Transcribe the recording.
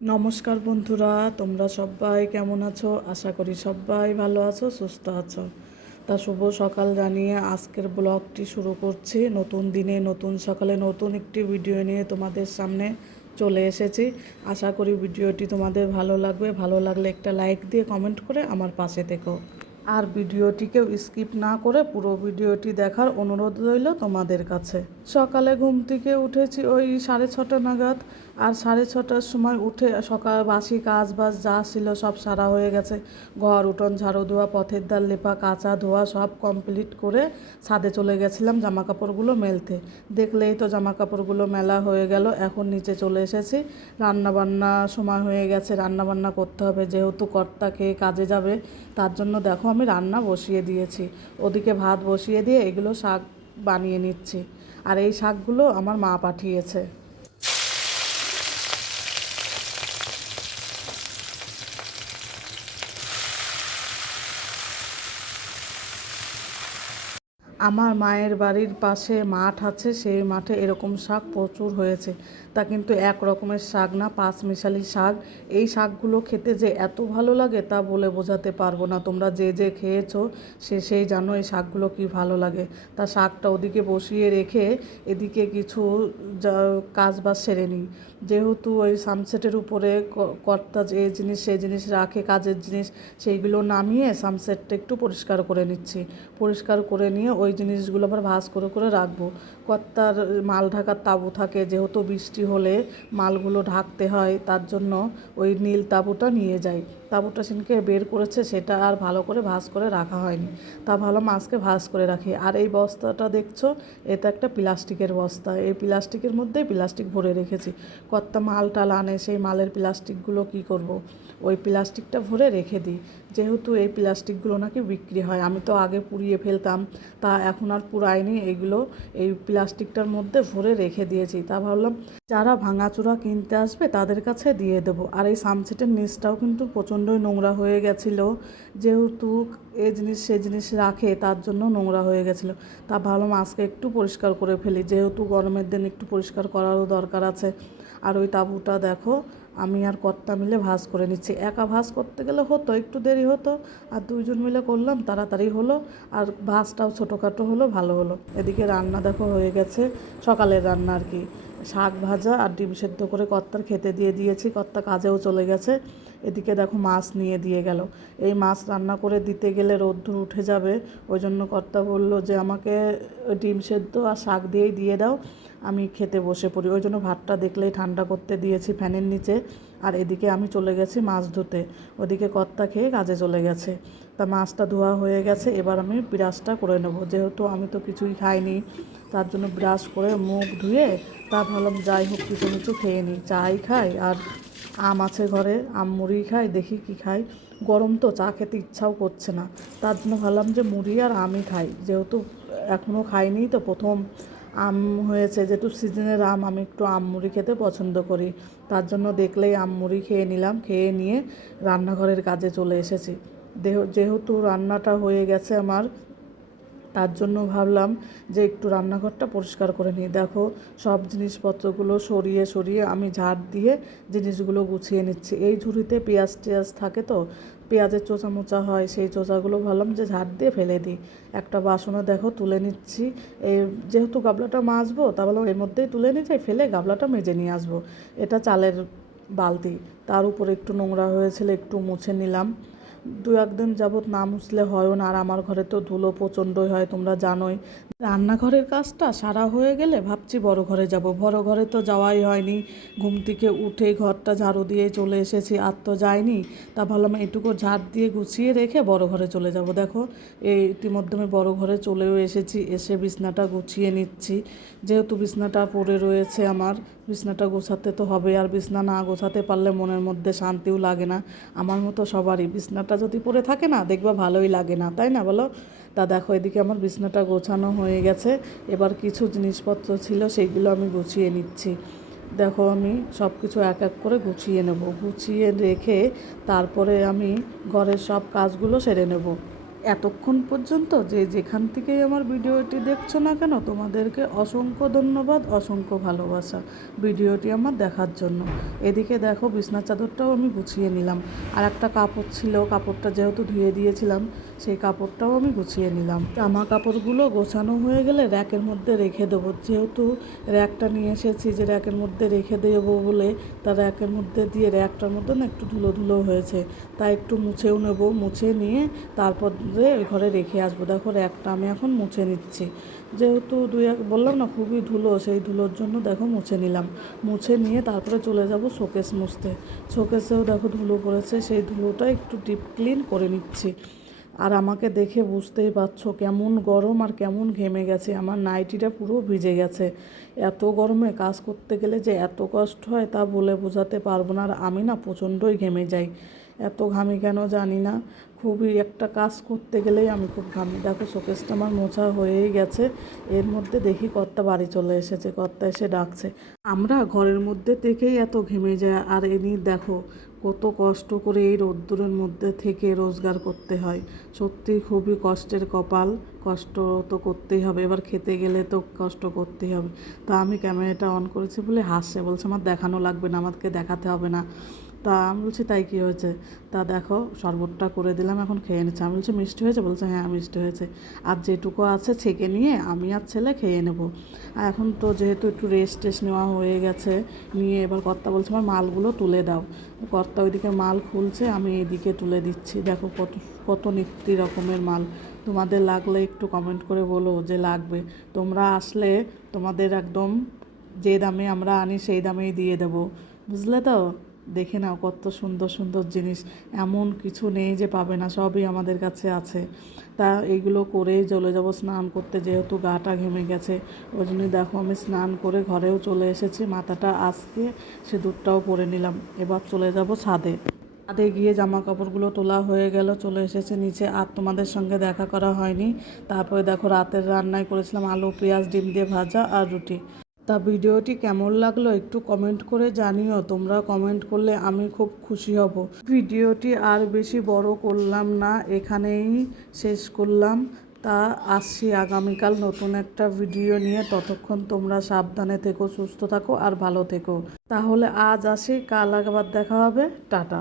নমস্কার বন্ধুরা, তোমরা সবাই কেমন আছো? আশা করি সবাই ভালো আছো, সুস্থ আছো। তা শুভ সকাল জানিয়ে আজকের ব্লগটি শুরু করছি। নতুন দিনে, নতুন সকালে নতুন একটি ভিডিও নিয়ে তোমাদের সামনে চলে এসেছি। আশা করি ভিডিওটি তোমাদের ভালো লাগবে। ভালো লাগলে একটা লাইক দিয়ে কমেন্ট করে আমার পাশে থেকো। আর ভিডিওটিকেও স্কিপ না করে পুরো ভিডিওটি দেখার অনুরোধ রইল তোমাদের কাছে। সকালে ঘুম থেকে উঠেছি ওই সাড়ে ছটা নাগাদ আর সাড়ে ছটার সময় উঠে সকাল বাসি কাজ বাজ যা ছিল সব সারা হয়ে গেছে। ঘর, উঠোন, ঝাড়ু ধোয়া, পথের দাল লেপা, কাঁচা ধোয়া সব কমপ্লিট করে ছাদে চলে গেছিলাম জামা কাপড়গুলো মেলতে। দেখলেই তো জামা কাপড়গুলো মেলা হয়ে গেল, এখন নিচে চলে এসেছি। রান্না বান্না সময় হয়ে গেছে রান্না বান্না করতে হবে, যেহেতু কর্তা খেয়ে কাজে যাবে, তার জন্য দেখো আমি রান্না বসিয়ে দিয়েছি। ওদিকে ভাত বসিয়ে দিয়ে এগুলো শাক বানিয়ে নিচ্ছি। আর এই শাকগুলো আমার মা পাঠিয়েছে। আমার মায়ের বাড়ির পাশে মাঠ আছে, সেই মাঠে এরকম শাক প্রচুর হয়েছে। তা কিন্তু এক রকমের শাক না, পাঁচ মিশালি শাক। এই শাকগুলো খেতে যে এত ভালো লাগে তা বলে বোঝাতে পারব না। তোমরা যে যে খেয়েছো, সে সেই জানো এই শাকগুলো কি ভালো লাগে। তা শাকটা ওদিকে বসিয়ে রেখে এদিকে কিছু কাজ বাজ সেরে নিই। যেহেতু ওই সানসেটের উপরে কর্তা যে জিনিস সেই জিনিস রাখে, কাজের জিনিস, সেইগুলো নামিয়ে সানসেটটা একটু পরিষ্কার করে নিচ্ছি। পরিষ্কার করে নিয়ে ওই জিনিসগুলো আবার ভাজ করে করে রাখব। কর্তার মাল ঢাকার তাঁবু থাকে, যেহেতু বৃষ্টি হলে মালগুলো ঢাকতে হয়, তার জন্য ওই নীল তাঁবুটা নিয়ে যাই। তাঁবুটা সেদিনকে বের করেছে, সেটা আর ভালো করে ভাঁজ করে রাখা হয়নি। তা ভালো মাছকে ভাঁজ করে রাখি। আর এই বস্তাটা দেখছ? এটা একটা প্লাস্টিকের বস্তা। এই প্লাস্টিকের মধ্যেই প্লাস্টিক ভরে রেখেছি। কর্তা মাল টাল আনে, সেই মালের প্লাস্টিকগুলো কি করব। ওই প্লাস্টিকটা ভরে রেখে দিই। যেহেতু এই প্লাস্টিকগুলো নাকি বিক্রি হয়, আমি তো আগে পুড়িয়ে ফেলতাম, তা এখন আর পুরাইনি এগুলো এই প্লাস্টিকটার মধ্যে ভরে রেখে দিয়েছি। তা ভাবলাম, যারা ভাঙাচোরা কিনতে আসবে তাদের কাছে দিয়ে দেবো। আর এই সানসেটের নিচটাও কিন্তু প্রচণ্ডই নোংরা হয়ে গেছিল। যেহেতু এ জিনিস সে জিনিস রাখে, তার জন্য নোংরা হয়ে গেছিল। তা ভাবলাম আজকে একটু পরিষ্কার করে ফেলি। যেহেতু গরমের দিন একটু পরিষ্কার করারও দরকার আছে। আর ওই তাঁবুটা দেখো, আমি আর কর্তা মিলে ভাঁজ করে নিচ্ছি। একা ভাঁজ করতে গেলে হতো, একটু দেরি হতো। আর দুইজন মিলে করলাম, তাড়াতাড়ি হলো। আর ভাঁজটাও ছোটোখাটো হলো, ভালো হলো। এদিকে রান্না দেখো হয়ে গেছে। সকালের রান্না আর কি। শাক ভাজা আর ডিম সেদ্ধ করে কর্তার খেতে দিয়ে দিয়েছি। কর্তা কাজেও চলে গেছে। এদিকে দেখো মাছ নিয়ে দিয়ে গেল। এই মাছ রান্না করে দিতে গেলে রোদ্দুর উঠে যাবে। ওই জন্য কর্তা বলল যে, আমাকে ডিম সেদ্ধ আর শাক দিয়েই দিয়ে দাও, আমি খেতে বসে পড়ি। ওই জন্য ভাতটা দেখলেই ঠান্ডা করতে দিয়েছি ফ্যানের নিচে। আর এদিকে আমি চলে গেছি মাছ ধুতে ওদিকে কর্তা খেয়ে কাজে চলে গেছে। তা মাছটা ধোয়া হয়ে গেছে, এবার আমি ব্রাশটা করে নেব। যেহেতু আমি তো কিছুই খাইনি, তার জন্য ব্রাশ করে মুখ ধুয়ে তা ভাবলাম যাই হোক কিছু কিছু খেয়ে নিই। চাই খাই আর আম আছে ঘরে, আম মুড়ি খাই, দেখি কি খাই। গরম তো, চা খেতে ইচ্ছাও করছে না। তার জন্য ভাবলাম যে মুড়ি আর আমই খাই। যেহেতু এখনও খাইনি তো প্রথম আম হয়েছে, যেহেতু সিজনের আম, আমি একটু আম মুড়ি খেতে পছন্দ করি। তার জন্য দেখলেই আম মুড়ি খেয়ে নিলাম, খেয়ে নিয়ে রান্নাঘরের কাজে চলে এসেছি। দেহ, যেহেতু রান্নাটা হয়ে গেছে আমার তার জন্য ভাবলাম যে একটু রান্নাঘরটা পরিষ্কার করে নিই। দেখো, সব জিনিসপত্রগুলো সরিয়ে সরিয়ে আমি ঝাড় দিয়ে জিনিসগুলো গুছিয়ে নিচ্ছি। এই ঝুড়িতে পেঁয়াজ টেয়াজ থাকে তো, পেঁয়াজের চোচা মোচা হয়, সেই চোচাগুলো ভাবলাম যে ঝাড় দিয়ে ফেলে দিই। একটা বাসনে দেখো তুলে নিচ্ছি। এই যেহেতু গাবলাটা মাজবো, তা বললাম এর মধ্যেই তুলে নিয়ে যাই, ফেলে গাবলাটা মেজে নিয়ে আসব। এটা চালের বালতি, তার উপরে একটু নোংরা হয়েছিল, একটু মুছে নিলাম। দু একদিন যাবৎ না মুছলে হয়ও না, আর আমার ঘরে তো ধুলো প্রচণ্ডই হয়, তোমরা জানোই। রান্নাঘরের কাজটা সারা হয়ে গেলে ভাবছি বড় ঘরে যাব। বড় ঘরে তো যাওয়াই হয়নি। ঘুম থেকে উঠে ঘরটা ঝাড়ু দিয়ে চলে এসেছি, আর তো যাইনি। তা ভাবলাম এটুকু ঝাড় দিয়ে গুছিয়ে রেখে বড় ঘরে চলে যাব। দেখো এই ইতিমধ্যে আমি বড় ঘরে চলেও এসেছি, এসে বিছনাটা গুছিয়ে নিচ্ছি। যেহেতু বিছনাটা পড়ে রয়েছে আমার বিছনাটা গোছাতে তো হবে, আর বিছনা না গোছাতে পারলে মনের মধ্যে শান্তিও লাগে না। আমার মতো সবারই বিছনাটা যদি পড়ে থাকে না, দেখবা ভালোই লাগে না, তাই না বলো? তা দেখো, এদিকে আমার বিছনাটা গোছানো হয়ে গেছে। এবার কিছু জিনিসপত্র ছিল সেইগুলো আমি গুছিয়ে নিচ্ছি। দেখো, আমি সব কিছু এক এক করে গুছিয়ে নেব। গুছিয়ে রেখে তারপরে আমি ঘরের সব কাজগুলো সেরে নেব। এতক্ষণ পর্যন্ত যে যেখান থেকেই আমার ভিডিওটি দেখছ না কেন, তোমাদেরকে অসংখ্য ধন্যবাদ, অসংখ্য ভালোবাসা ভিডিওটি আমার দেখার জন্য। এদিকে দেখো, বিছনা চাদরটাও আমি গুছিয়ে নিলাম। আর একটা কাপড় ছিল, কাপড়টা যেহেতু ধুয়ে দিয়েছিলাম সেই কাপড়টাও আমি গুছিয়ে নিলাম। জামা কাপড়গুলো গোছানো হয়ে গেলে র্যাকের মধ্যে রেখে দেবো। যেহেতু র্যাকটা নিয়ে এসেছি যে র্যাকের মধ্যে রেখে দেবো বলে তার র্যাকের মধ্যে দিয়ে র্যাকটার মধ্যে না একটু ধুলো ধুলো হয়েছে। তাই একটু মুছেও নেব, মুছে নিয়ে তারপরে ঘরে রেখে আসব। দেখো র্যাকটা আমি এখন মুছে নিচ্ছি। যেহেতু দুই এক, বললাম না খুবই ধুলো, সেই ধুলোর জন্য দেখো মুছে নিলাম। মুছে নিয়ে তারপরে চলে যাব শোকেস মুছতে। শোকেসেও দেখো ধুলো পড়েছে, সেই ধুলোটা একটু ডিপ ক্লিন করে নিচ্ছি। আর আমাকে দেখে বুঝতেই পারছ কেমন গরম আর কেমন ঘেমে গেছে। আমার নাইটিটা পুরো ভিজে গেছে। এত গরমে কাজ করতে গেলে যে এত কষ্ট হয় তা বলে বোঝাতে পারব না। আর আমি না প্রচণ্ডই ঘেমে যাই। এত ঘামি কেন জানি না। খুবই একটা কাজ করতে গেলেই আমি খুব ঘামি। দেখো শোকেসটা আমার মোছা হয়েই গেছে। এর মধ্যে দেখি কর্তা বাড়ি চলে এসেছে। কর্তা এসে ডাকছে। আমরা ঘরের মধ্যে থেকেই এত ঘেমে যায় আর এনি দেখো কত কষ্ট করে এই রোদ্দুরের মধ্যে থেকে রোজগার করতে হয়। সত্যি খুবই কষ্টের কপাল, কষ্ট তো করতেই হবে। এবার খেতে গেলে তো কষ্ট করতেই হবে। তা আমি ক্যামেরাটা অন করেছি বলে হাসছে, বলছে, আমার দেখানো লাগবে না, আমাকে দেখাতে হবে না। তা আমি বলছি, তাই কী হয়েছে? তা দেখো, শরবতটা করে দিলাম, এখন খেয়ে নিচ্ছে। আমি বলছি, মিষ্টি হয়েছে? বলছে হ্যাঁ মিষ্টি হয়েছে। আর যেটুকু আছে ছেঁকে নিয়ে আমি আর ছেলে খেয়ে নেব। আর এখন তো যেহেতু একটু রেস্ট টেস্ট নেওয়া হয়ে গেছে, নিয়ে এবার কর্তা বলছে, আমার মালগুলো তুলে দাও। কর্তা ওইদিকে মাল খুলছে, আমি এদিকে তুলে দিচ্ছি। দেখো কত কত নিত্য রকমের মাল। তোমাদের লাগলে একটু কমেন্ট করে বলো যে লাগবে। তোমরা আসলে তোমাদের একদম যে দামে আমরা আনি, সেই দামেই দিয়ে দেবো। বুঝলে তো? দেখে নাও কত সুন্দর সুন্দর জিনিস। এমন কিছু নেই যে পাবে না, সবই আমাদের কাছে আছে। তা এইগুলো করেই চলে যাব স্নান করতে, যেহেতু গাটা ঘেমে গেছে। ওই জন্যই দেখো আমি স্নান করে ঘরেও চলে এসেছি, মাথাটা আজকে সিঁদুরটাও পরে নিলাম। এবার চলে যাব ছাদে। ছাদে গিয়ে জামা কাপড়গুলো তোলা হয়ে গেল, চলে এসেছে নিচে। আর তোমাদের সঙ্গে দেখা করা হয়নি। তারপরে দেখো রাতের রান্নায় করেছিলাম আলু, পেঁয়াজ, ডিম দিয়ে ভাজা আর রুটি। তা ভিডিওটি কেমন লাগল একটু কমেন্ট করে জানিও। তোমরা কমেন্ট করলে আমি খুব খুশি হব। ভিডিওটি আর বেশি বড় করলাম না, এখানেই শেষ করলাম। তা আসছি আগামীকাল নতুন একটা ভিডিও নিয়ে। ততক্ষণ তোমরা সাবধানে থেকো, সুস্থ থাকো আর ভালো থেকো। তাহলে আজ আসি, কাল আবার দেখা হবে। টাটা।